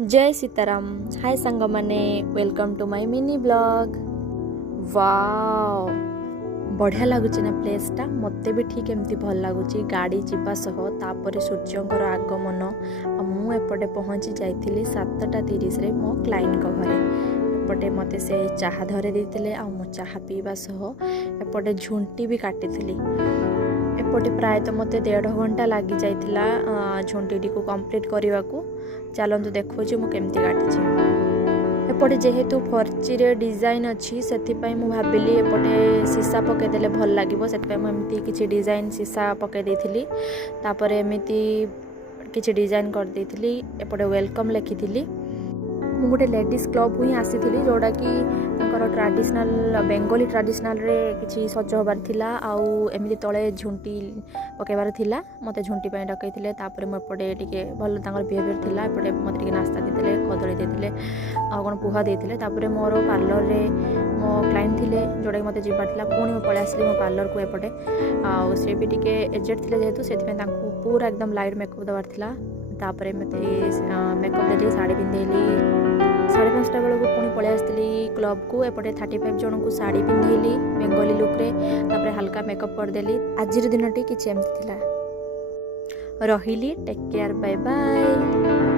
जय सीताराम। हाय सांग माने welcome to my mini blog. Wow बढ़िया लगुच ना प्लेसटा मते भी ठीक एमती भल लगुच गाड़ी जीवा सह तापर सूर्यंकर आगमन मु एपटे पहुँची जाइली 7:30 रे मो क्लाइंट घरे। एपटे मते से चाहा धरे देते आ मो चाहा पीवा सह एपटे झुंटी भी काटी। एपटे प्रायतः मत 1.5 घंटा लगी जाइला झुंटी को कंप्लीट करने को। चलतु देखो मुझे काटी। एपटे जेहेतु फर्ची रे डिजाइन अच्छी से भाविली एपटे सीसा पकईदे भल लगे से एमती किसी डिजाइन सीसा पकईदी तापर एमती किसी डिजाइन कर देती। एपटे वेलकम लिखी मु गोटे लेडीज क्लब ही आसी जोड़ा कि ट्रेडिशनल बेंगली ट्रेडिशनल रे किसी सज हबार थिला आउ एमती तले झुंटी पकेबार थिला मते झुंटी पे डकईथिले। तापर मु एपटे टिके भल तांकर बिहेवियर थिला एपटे मते टिके नास्ता देथिले कदली देथिले आ कोन पुहा देथिले। तापर मोर पार्लर रे मो क्लाइंट थिले जोड़ा कि मते जिबार थिला पुणी मु पळे आसली मो पार्लर को एपटे आ से भी टिके एजेड थिले जेहेतु सेति तांको पूरा एकदम लाइट मेकअप दबार थिला। तापर मते मेकअप देली साड़ी पिंधेली 5:30 बेलू पुणी पलि आसती क्लब को। एपटे 35 जन को साड़ी पिंधेली बेंगली लुक रे तापर हल्का मेकअप करदेली। आज दिन टी किछि एमती थिला। रहिली टेक केयर बाय बाय।